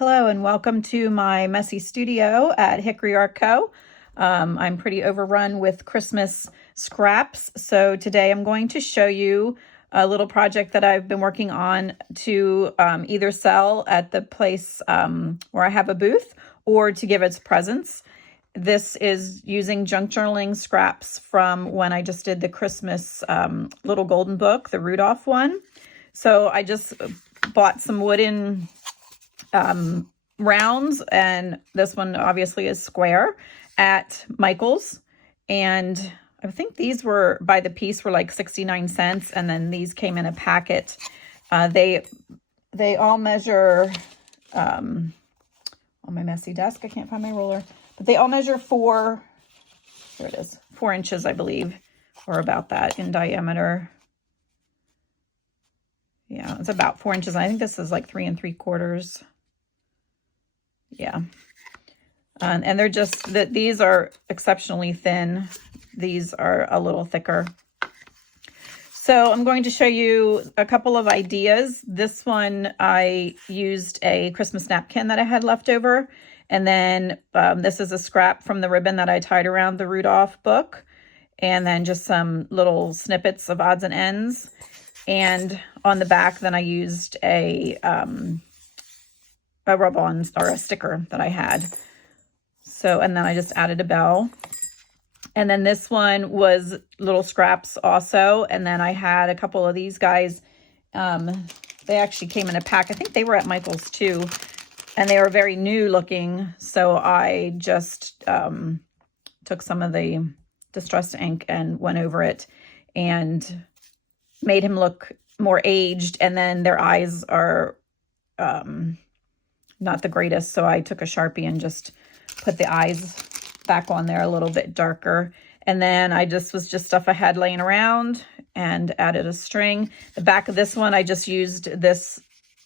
Hello and welcome to my messy studio at Hickory Art Co. I'm pretty overrun with Christmas scraps, so today I'm going to show you a little project that I've been working on to either sell at the place where I have a booth or to give as presents. This is using junk journaling scraps from when I just did the Christmas little golden book, the Rudolph one. So I just bought some wooden rounds, and this one obviously is square at Michael's, and I think these were by the piece were like 69 cents, and then these came in a packet. They all measure on my messy desk, I can't find my ruler, but they all measure 4 inches, I believe, or about that in diameter. Yeah, it's about 4 inches. I think this is like 3 3/4. Yeah. And they're just that these are exceptionally thin. These are a little thicker. So I'm going to show you a couple of ideas. This one, I used a Christmas napkin that I had left over. And then this is a scrap from the ribbon that I tied around the Rudolph book. And then just some little snippets of odds and ends. And on the back, then I used a rub-on or a sticker that I had. So, and then I just added a bell. And then this one was little scraps also. And then I had a couple of these guys. They actually came in a pack. I think they were at Michael's too. And they were very new looking. So I just took some of the distressed ink and went over it and made him look more aged. And then their eyes are not the greatest. So I took a Sharpie and just put the eyes back on there a little bit darker. And then I just was just stuff I had laying around and added a string. The back of this one, I just used this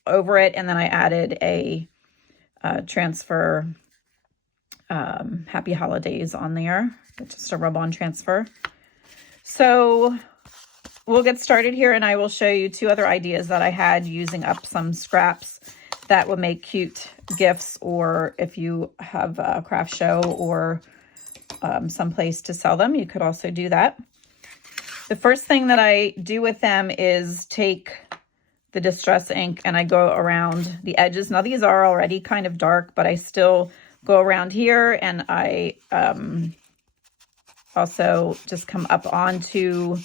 over it. And then I added a transfer Happy Holidays on there. Just a rub-on transfer. So we'll get started here, and I will show you 2 other ideas that I had using up some scraps that would make cute gifts, or if you have a craft show or someplace to sell them, you could also do that. The first thing that I do with them is take the distress ink and I go around the edges. Now these are already kind of dark, but I still go around here, and I also just come up onto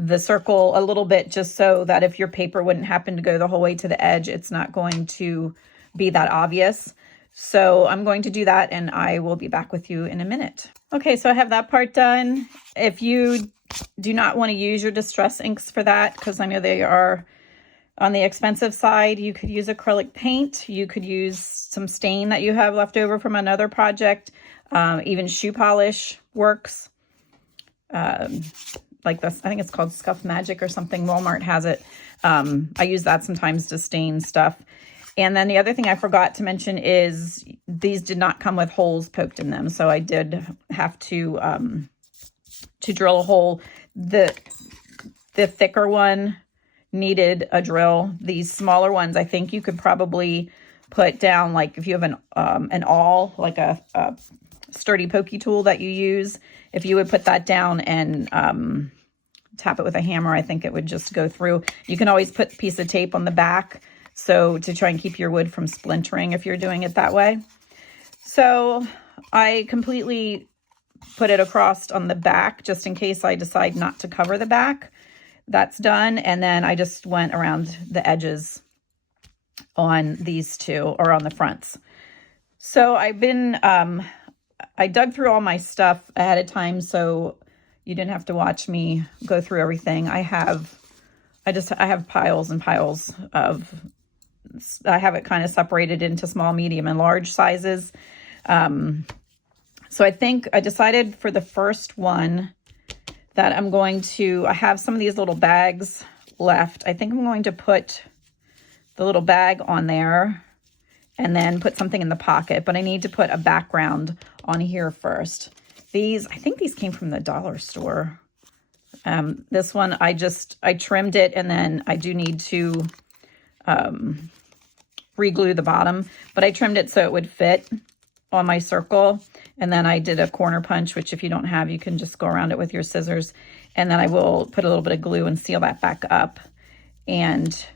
the circle a little bit, just so that if your paper wouldn't happen to go the whole way to the edge, it's not going to be that obvious. So I'm going to do that, and I will be back with you in a minute. Okay, so I have that part done. If you do not want to use your distress inks for that, because I know they are on the expensive side, you could use acrylic paint. You could use some stain that you have left over from another project. Even shoe polish works. Like this, I think it's called Scuff Magic or something. Walmart has it. I use that sometimes to stain stuff. And then the other thing I forgot to mention is these did not come with holes poked in them. So I did have to drill a hole. The thicker one needed a drill. These smaller ones, I think you could probably put down, like if you have an awl, like a sturdy pokey tool that you use. If you would put that down and tap it with a hammer, I think it would just go through. You can always put a piece of tape on the back, so to try and keep your wood from splintering if you're doing it that way. So I completely put it across on the back just in case I decide not to cover the back. That's done. And then I just went around the edges on these 2, or on the fronts. So I've been I dug through all my stuff ahead of time, so you didn't have to watch me go through everything. I have piles and piles of, I have it kind of separated into small, medium, and large sizes. So I think I decided for the first one that I have some of these little bags left. I think I'm going to put the little bag on there and then put something in the pocket, but I need to put a background on here first. I think these came from the dollar store. This one, I trimmed it, and then I do need to re-glue the bottom, but I trimmed it so it would fit on my circle. And then I did a corner punch, which if you don't have, you can just go around it with your scissors. And then I will put a little bit of glue and seal that back up and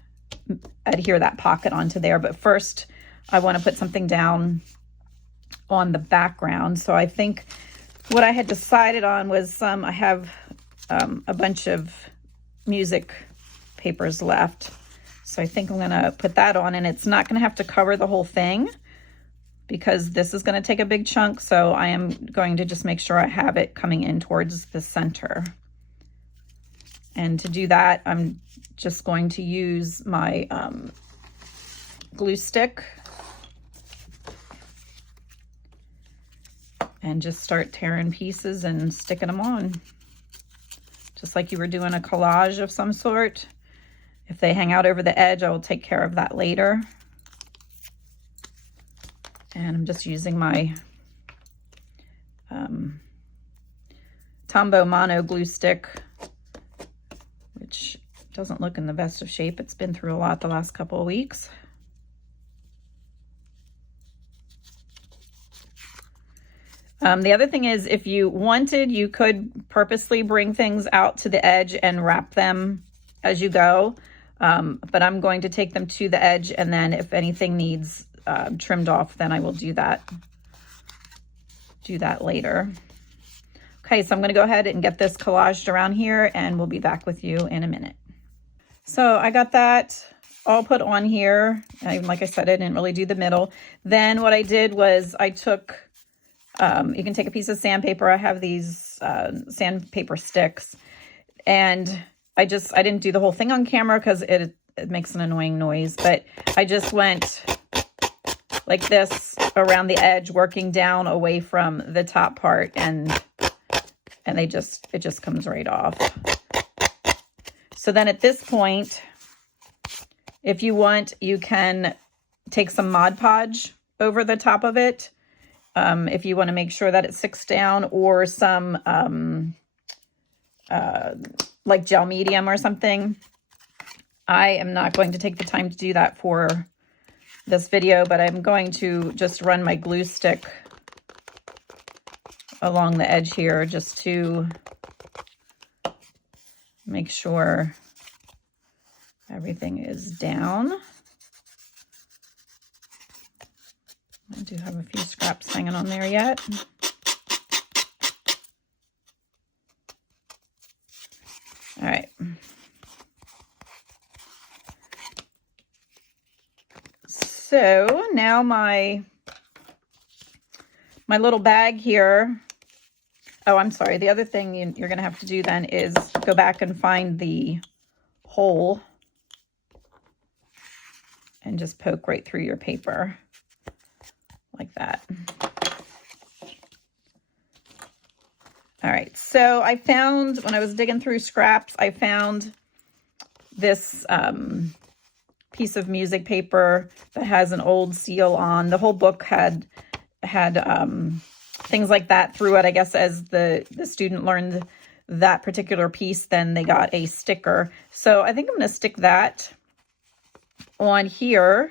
adhere that pocket onto there. But first, I want to put something down on the background. So I think what I had decided on was I have a bunch of music papers left. So I think I'm going to put that on, and it's not going to have to cover the whole thing because this is going to take a big chunk. So I am going to just make sure I have it coming in towards the center. And to do that, I'm just going to use my glue stick and just start tearing pieces and sticking them on. Just like you were doing a collage of some sort. If they hang out over the edge, I will take care of that later. And I'm just using my Tombow Mono glue stick, which doesn't look in the best of shape. It's been through a lot the last couple of weeks. The other thing is, if you wanted, you could purposely bring things out to the edge and wrap them as you go. But I'm going to take them to the edge, and then if anything needs trimmed off, then I will do that later. Okay, so I'm going to go ahead and get this collaged around here, and we'll be back with you in a minute. So I got that all put on here. Like I said, I didn't really do the middle. Then what I did was I took, you can take a piece of sandpaper. I have these sandpaper sticks, and I didn't do the whole thing on camera because it makes an annoying noise, but I just went like this around the edge, working down away from the top part, and it just comes right off. So then at this point, if you want, you can take some Mod Podge over the top of it, if you want to make sure that it sticks down, or some like gel medium or something. I am not going to take the time to do that for this video, but I'm going to just run my glue stick along the edge here just to make sure everything is down. I do have a few scraps hanging on there yet. All right. So now my little bag here. Oh, I'm sorry. The other thing you're going to have to do then is go back and find the hole and just poke right through your paper like that. All right, so I found, when I was digging through scraps, I found this piece of music paper that has an old seal on. The whole book had things like that through it. I guess as the student learned that particular piece, then they got a sticker. So I think I'm going to stick that on here.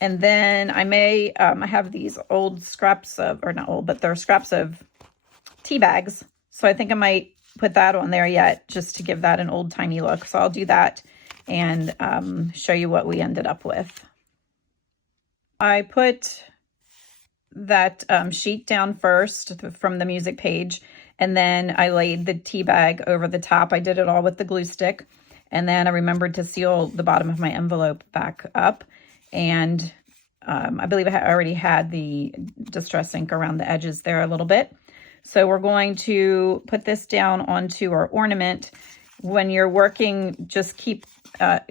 And then I may, I have these old scraps of, or not old, but they're scraps of tea bags. So I think I might put that on there yet, just to give that an old timey look. So I'll do that and show you what we ended up with. I put that sheet down first from the music page, and then I laid the tea bag over the top. I did it all with the glue stick, and then I remembered to seal the bottom of my envelope back up. And I believe I already had the Distress ink around the edges there a little bit. So we're going to put this down onto our ornament. When you're working, just keep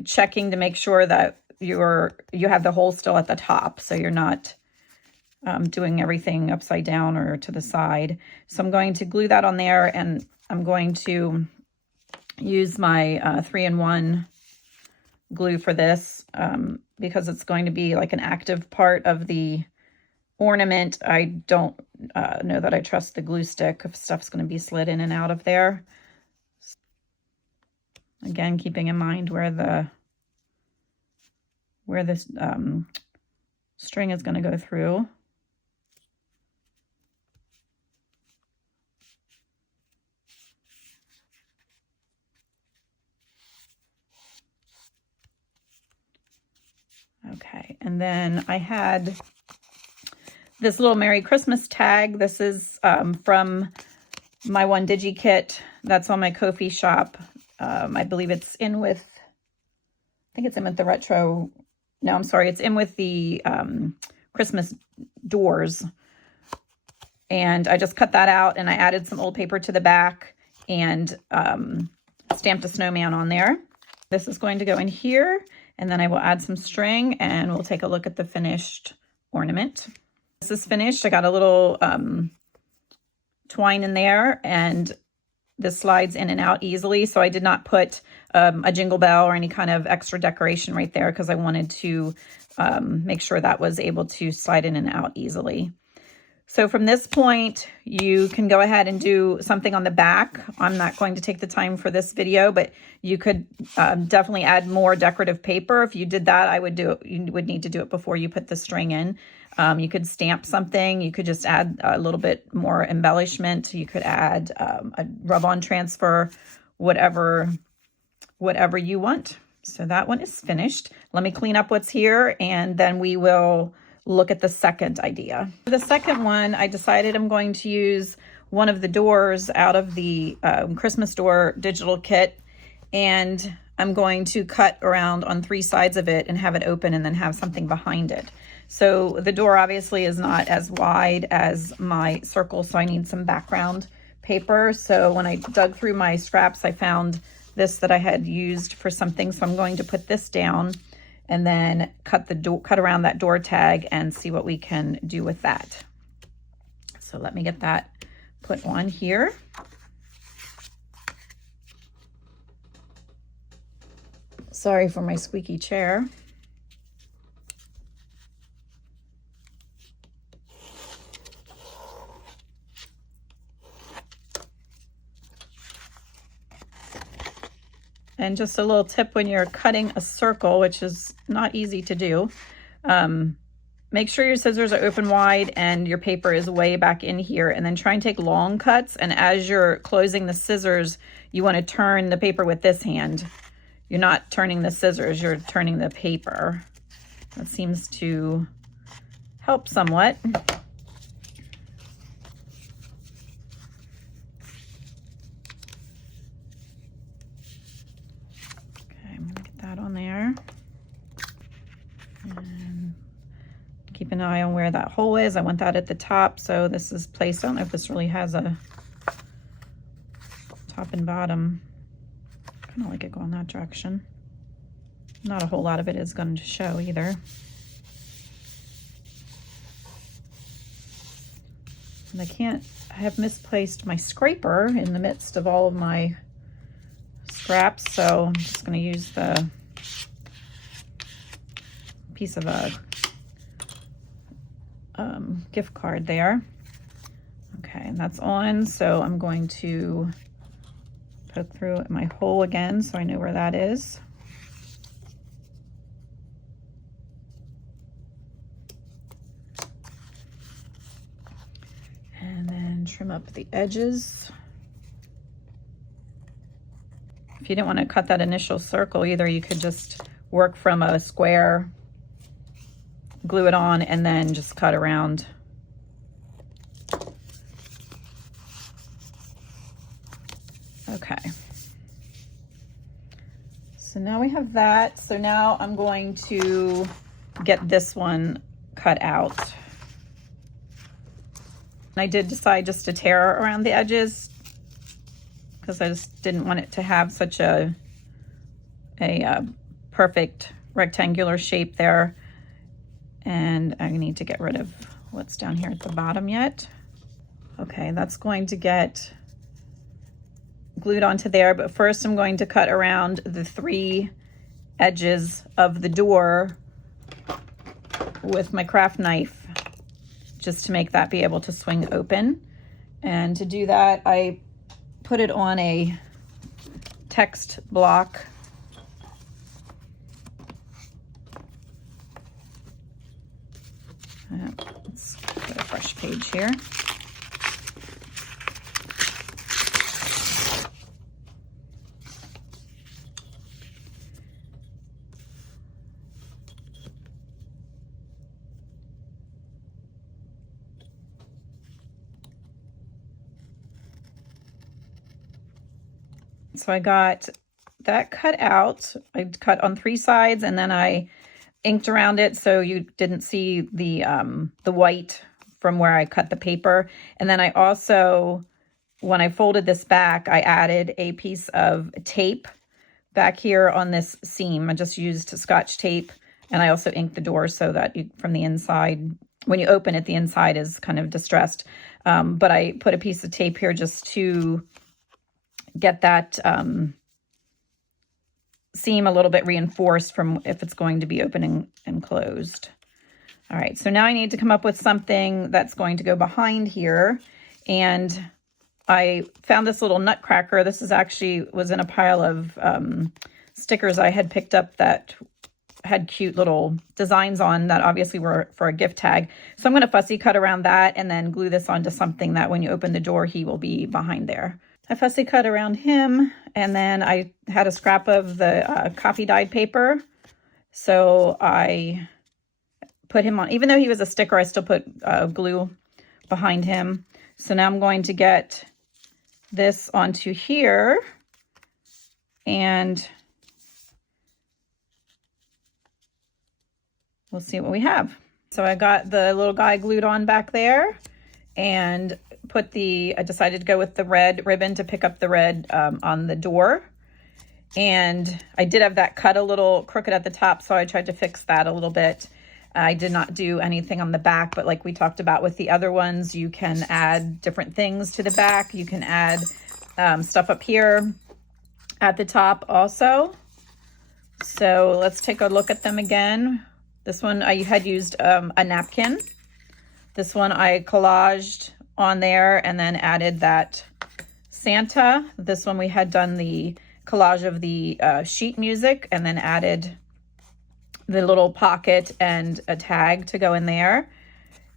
checking to make sure that you have the hole still at the top, so you're not doing everything upside down or to the side. So I'm going to glue that on there, and I'm going to use my 3-in-1 glue for this because it's going to be like an active part of the ornament. I don't know that I trust the glue stick if stuff's going to be slid in and out of there. Again, keeping in mind where the where this string is going to go through. Okay, and then I had this little Merry Christmas tag. This is from my one Digi kit that's on my Ko-fi shop. I believe it's in with, I think it's in with the retro, no, I'm sorry, it's in with the Christmas doors. And I just cut that out and I added some old paper to the back and stamped a snowman on there. This is going to go in here, and then I will add some string and we'll take a look at the finished ornament. This is finished. I got a little twine in there, and this slides in and out easily. So I did not put a jingle bell or any kind of extra decoration right there because I wanted to make sure that was able to slide in and out easily. So from this point, you can go ahead and do something on the back. I'm not going to take the time for this video, but you could definitely add more decorative paper. If you did that, I would do it. You would need to do it before you put the string in. You could stamp something. You could just add a little bit more embellishment. You could add a rub-on transfer, whatever you want. So that one is finished. Let me clean up what's here, and then we will look at the second idea. For the second one, I decided I'm going to use one of the doors out of the Christmas door digital kit, and I'm going to cut around on 3 sides of it and have it open and then have something behind it. So the door obviously is not as wide as my circle, so I need some background paper. So when I dug through my scraps, I found this that I had used for something, so I'm going to put this down and then cut around that door tag and see what we can do with that. So let me get that put on here. Sorry for my squeaky chair. And just a little tip when you're cutting a circle, which is not easy to do, make sure your scissors are open wide and your paper is way back in here, and then try and take long cuts. And as you're closing the scissors, you want to turn the paper with this hand. You're not turning the scissors, you're turning the paper. That seems to help somewhat. On there, and keep an eye on where that hole is. I want that at the top, so this is placed. I don't know if this really has a top and bottom. Kind of like it going that direction. Not a whole lot of it is going to show either. And I have misplaced my scraper in the midst of all of my scraps, so I'm just going to use the piece of a gift card there. Okay, and that's on, so I'm going to poke through my hole again so I know where that is. And then trim up the edges. If you didn't want to cut that initial circle either, you could just work from a square, glue it on, and then just cut around. Okay. So now we have that. So now I'm going to get this one cut out. And I did decide just to tear around the edges because I just didn't want it to have such a perfect rectangular shape there. And I need to get rid of what's down here at the bottom yet. Okay, that's going to get glued onto there, but first I'm going to cut around the 3 edges of the door with my craft knife, just to make that be able to swing open. And to do that, I put it on a text block Let's get a fresh page here. So I got that cut out. I cut on 3 sides, and then I inked around it so you didn't see the white from where I cut the paper. And then I also, when I folded this back, I added a piece of tape back here on this seam. I just used Scotch tape, and I also inked the door so that from the inside, when you open it, the inside is kind of distressed. But I put a piece of tape here just to get that seam a little bit reinforced from if it's going to be opening and closed. All right, so now I need to come up with something that's going to go behind here. And I found this little nutcracker. This is actually was in a pile of stickers I had picked up that had cute little designs on that obviously were for a gift tag. So I'm going to fussy cut around that and then glue this onto something that when you open the door, he will be behind there. I fussy cut around him, and then I had a scrap of the coffee dyed paper. So I put him on, even though he was a sticker, I still put glue behind him. So now I'm going to get this onto here, and we'll see what we have. So I got the little guy glued on back there, and I decided to go with the red ribbon to pick up the red on the door. And I did have that cut a little crooked at the top, so I tried to fix that a little bit. I did not do anything on the back, but like we talked about with the other ones, you can add different things to the back. You can add stuff up here at the top also. So let's take a look at them again. This one I had used a napkin. This one I collaged on there and then added that Santa. This one we had done the collage of the sheet music and then added the little pocket and a tag to go in there.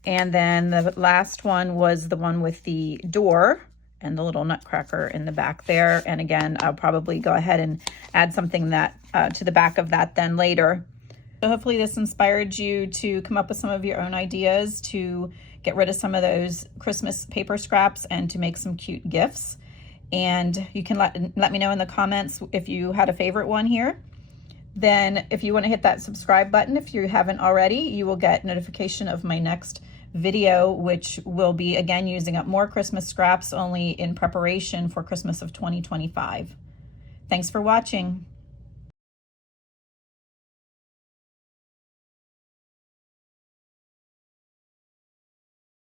And then the last one was the one with the door and the little nutcracker in the back there. And again, I'll probably go ahead and add something that to the back of that then later. So hopefully this inspired you to come up with some of your own ideas to get rid of some of those Christmas paper scraps and to make some cute gifts. And you can let me know in the comments if you had a favorite one here. Then if you want to hit that subscribe button, if you haven't already, you will get notification of my next video, which will be again using up more Christmas scraps only in preparation for Christmas of 2025. Thanks for watching.